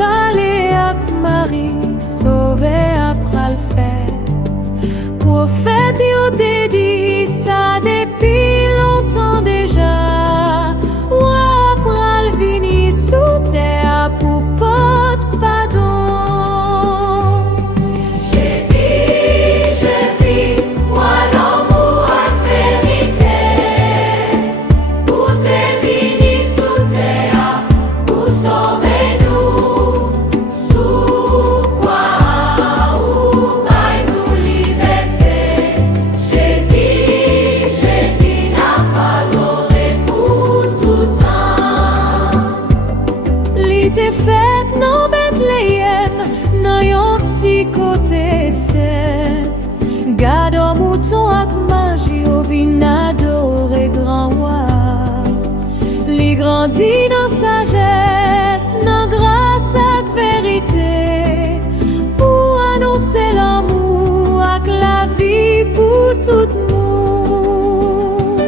allé avec Marie, sauvé après le fait. Prophète, yo te dit ça depuis longtemps déjà. Ou après le vini sous terre pour porte pardon. Jésus, Jésus, moi l'amour et vérité. Pour te vini sous terre, pour sauver nous. Sous quoi ou by nous liberté. Jésus, Jésus n'a pas adoré pour tout temps. L'idée faite non Bethléem, non yon petit côté c'est. Garde au mouton ak magie au vin adoré grand roi. Li grandit dans sagesse, dans grâce ak vérité. Pour annoncer l'amour ak la vie pour tout le monde.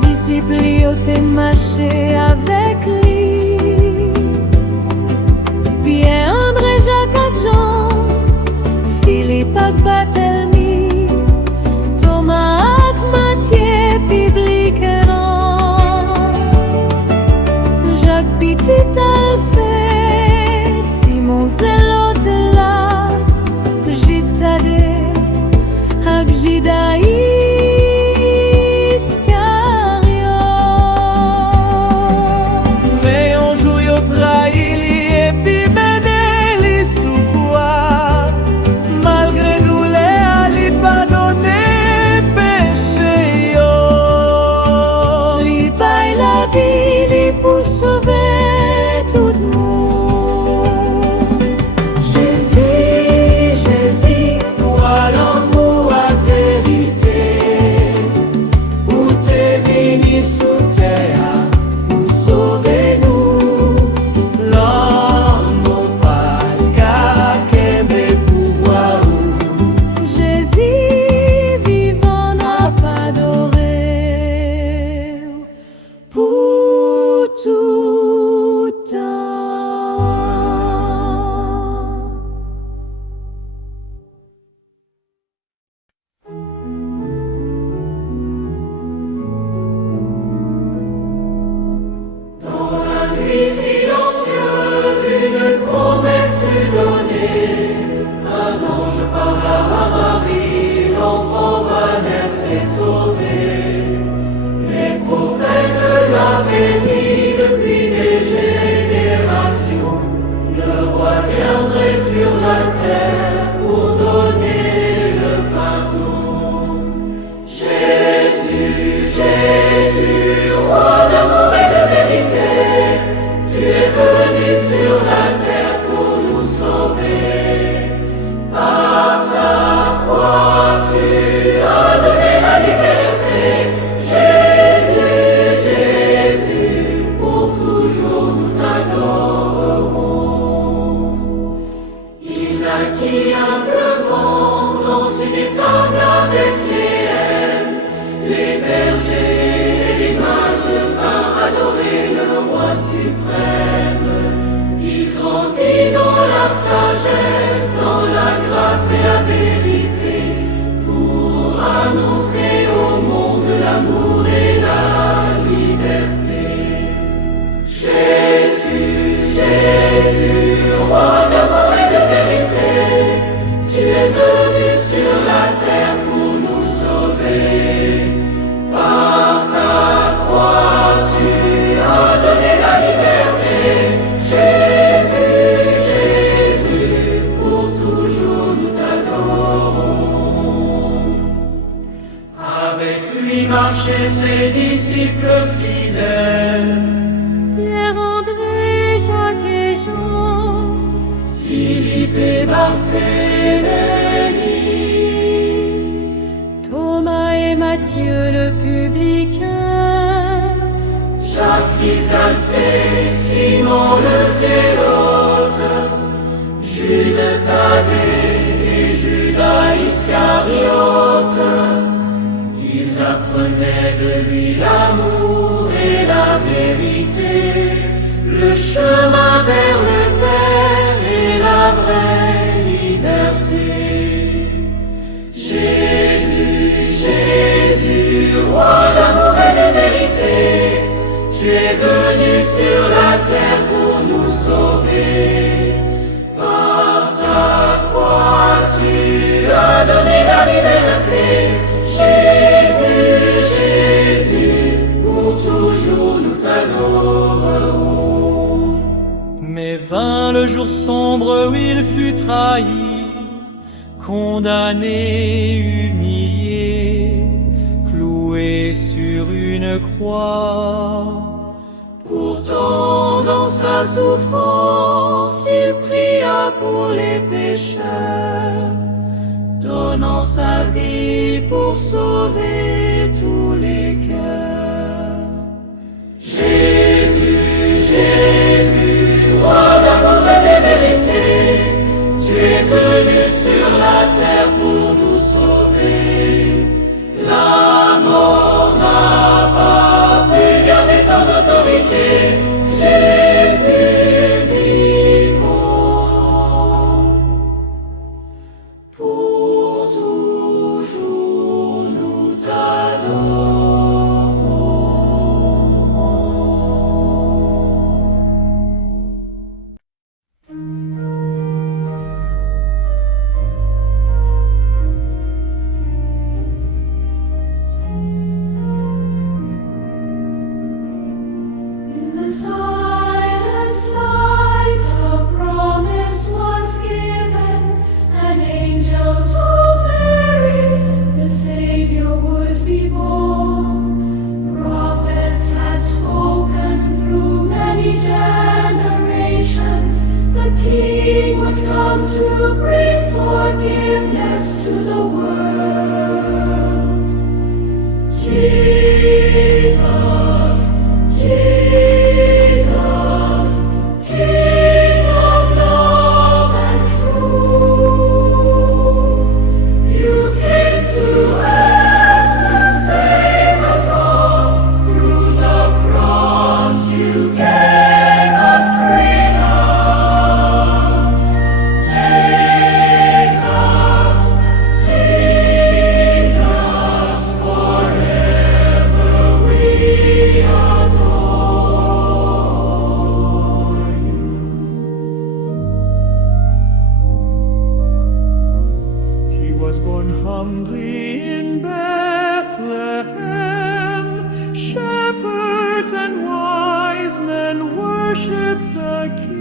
Disciples yo te marché avec lui. Pierre, André, Jacques ak Jean, Philippe ak Barthélemy, Thomas ak Matthieu, public Jacques Petit Alphée, Simon Zélote là, Jitadé ak Judas Iscariote. Mais un jour yo trahi li et puis mené li sous bois. Malgré douleur, li pardonné péché yo. Li bay la vie, li pour sauver tout le monde. Jésus, Jésus, moi l'amour et vérité. Où t'es venu sous terre pour sauver nous. L'homme au pas qu'à qu'aimer pouvoir. Jésus vivant n'a pas adoré pour tout temps. Dans la nuit silencieuse, une promesse fut donnée. Un ange parla à Marie, l'enfant va naître et sauvé. Les prophètes l'avaient dit depuis des générations. Le roi viendrait sur la terre pour donner le pardon. Jésus, Jésus, roi d'amour et de vérité, tu es venu sur la terre pour nous sauver. Par ta croix, tu as donné la liberté. Jésus, Jésus, pour toujours nous t'adorerons. Il naquit humblement dans une étable à Bethléem. Les bergers et les mages vinrent adorer le roi suprême. Il grandit dans la sagesse, dans la grâce et la vérité, pour annoncer au monde l'amour et la liberté. Jésus, Jésus, roi d'amour et de vérité, tu es venu sur la terre pour nous sauver. Par ta croix, tu as donné la liberté. Jésus, Jésus, pour toujours nous t'adorons. Avec lui marchaient ses disciples fidèles. Pierre, André, Jacques et Jean, Philippe et Barthélemy, Thomas et Matthieu le publicain, Jacques fils d'Alphée, Simon le Zélote, Jude Thaddée et Judas Iscariote. Ils apprenaient de lui l'amour et la vérité, le chemin vers le vérité. Tu es venu sur la terre pour nous sauver. Par ta croix, tu as donné la liberté. Jésus, Jésus, pour toujours nous t'adorerons. Mais vint le jour sombre où il fut trahi, condamné, humilié, cloué sur une croix. Pourtant, dans sa souffrance, il pria pour les pécheurs, donnant sa vie pour sauver tous les cœurs. Jésus, Jésus, roi d'amour et de vérité, tu es venu sur la terre pour nous sauver. La mort n'a pas pu garder ton autorité. Jésus vivant, pour toujours nous t'adorons. In the silent night, a promise was given. An angel told Mary the Savior would be born. Prophets had spoken through many generations. The King would come to bring forgiveness to the world. Jesus, Jesus, King of love and truth, you came to earth to save us all. Through the cross you gave us freedom. Jesus, Jesus, forever we adore you. He was born humbly in Bethlehem. Shepherds and wise men worshipped the King.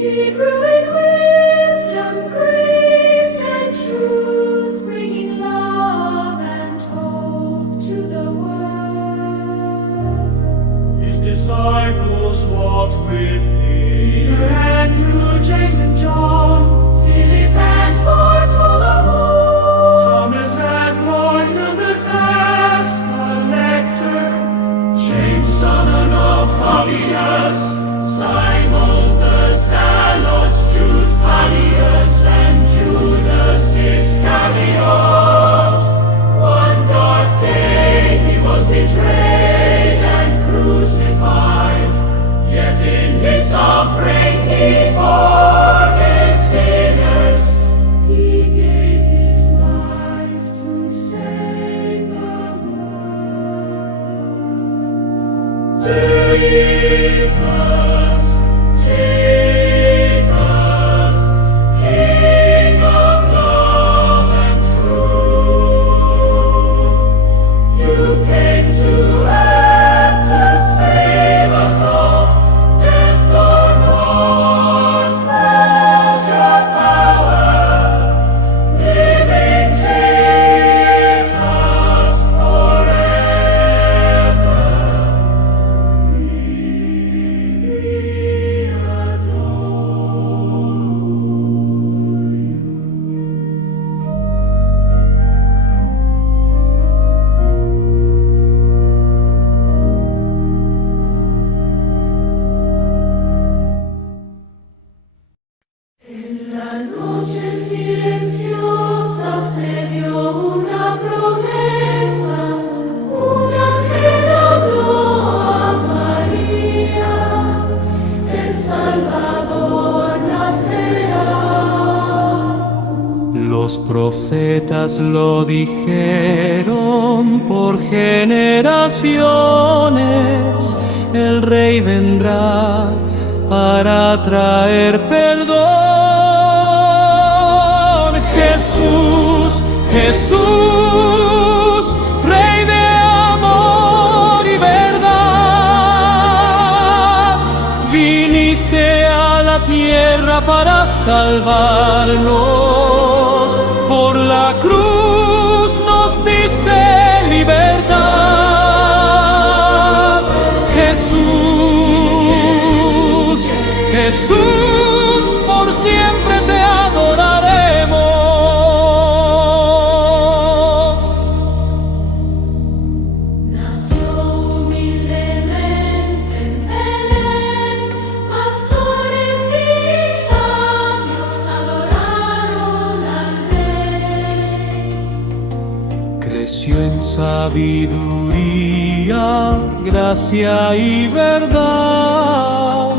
He grew in wisdom, grace, and truth, bringing love and hope to the world. His disciples walked with him. Peter, Andrew, James, and John. Philip and Bartholomew, Thomas and Barnabas, the tax collector. James, son of Alphaeus. Simon the Zealot, Jude Thaddeus, and Judas Iscariot. One dark day he was betrayed and crucified. Yet in his suffering he forgave sinners. he gave his life to save the world. Jesus, Jesus, King of love and truth, you came to earth to save us all. Death nor wars held your power. Living Jesus, forever we profetas lo dijeron por generaciones, el Rey vendrá para traer perdón. Jesús, Jesús, Rey de amor y verdad, viniste a la tierra para salvarnos, por la cruz nos diste libertad. Jesús, Jesús, por siempre te adoraremos. Nació humildemente en Belén, pastores y sabios adoraron al Rey. Creció en sabiduría, gracia y verdad,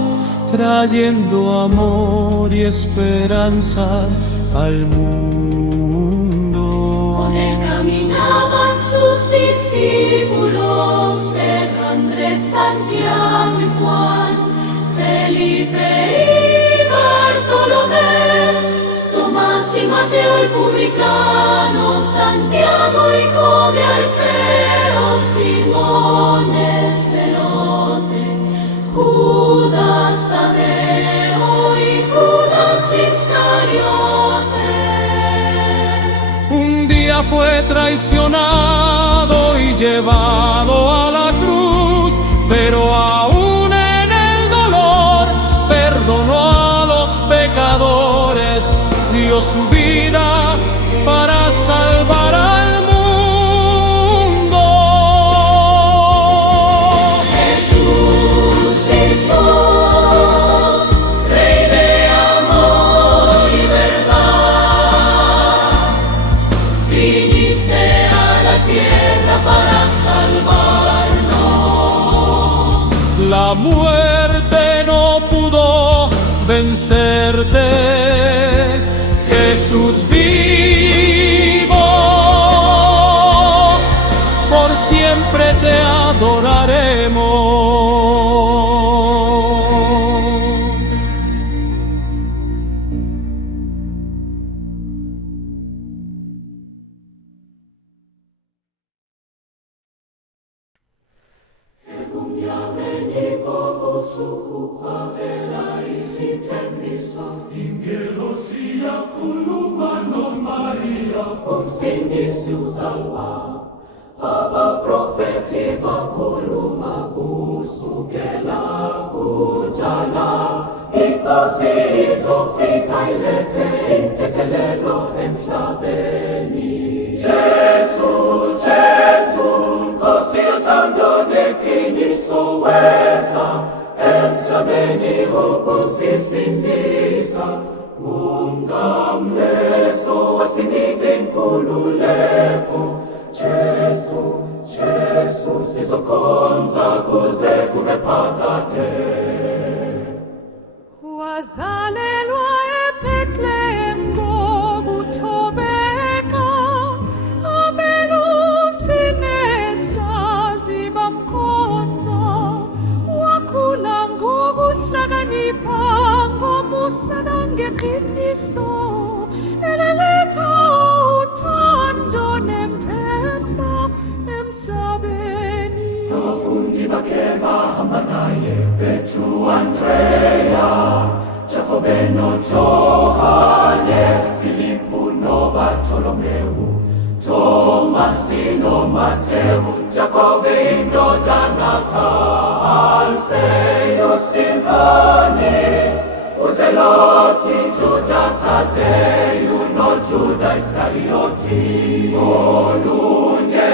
trayendo amor y esperanza al mundo. Con él caminaban sus discípulos, Pedro, Andrés, Santiago y Juan, Felipe y Bartolomé, Tomás y Mateo el publicano, Santiago hijo de Alfeo, Simón el celote, Judas Tadeo y Judas Iscariote. Un día fue traicionado y llevado a la cruz, pero aún en el dolor perdonó a los pecadores, dio su vida para salvar al mundo. Jesús, Jesús, Rey de amor y verdad, viniste a la tierra para salvarnos. La muerte no pudo vencerte, Jesús vivo, por siempre te adoraremos. Ingelosia kulumano Maria, umsindisi uzalwa. Baba profeti bakuluma kusukela kudala. Inkosi izofika ilete intethelelo emhlabeni. Jesu, Jesu, Nkosi yothando neqiniso weza emhlabeni ukusisindisa. Ungamleso wasinike inkululeko. Jesu, Jesu, sizokhonza kuze kube phakade. Wazalelwa eBethlehem ngokuthobeka, abelusi nesazi bamkhonza. Wakhula ngokuhlakanipha, ngomusa nangeqiniso, elaletha uthando nemthemba emhlabeni. Abafundi bakhe bahamba naye, Petru, Andrea, Jakobe noJohane, Filipu noBartolomeu, Tomasi noMateu, Jakobe indodana ka-Alfeyo, Simoni, uZeloti, Juda Tadeyu noJuda Iskarioti. Olunye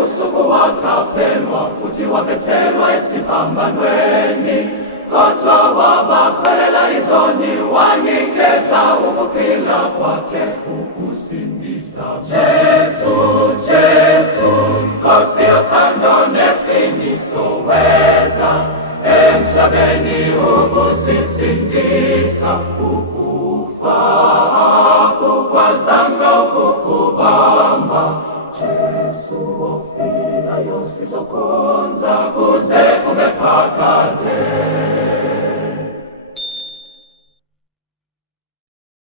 usuku wakapemwa, futhi wabethelwa esiphambanweni, kodwa wabakholela izoni, wanikeza ukuphila kwakhe ukusindisa. Jesu, Jesu, Nkosi yothando neqiniso weza emhlabeni ukusisindisa. Ukufa akukwazanga ukukuba Jesu ofina yosizokonza kuze kumepakate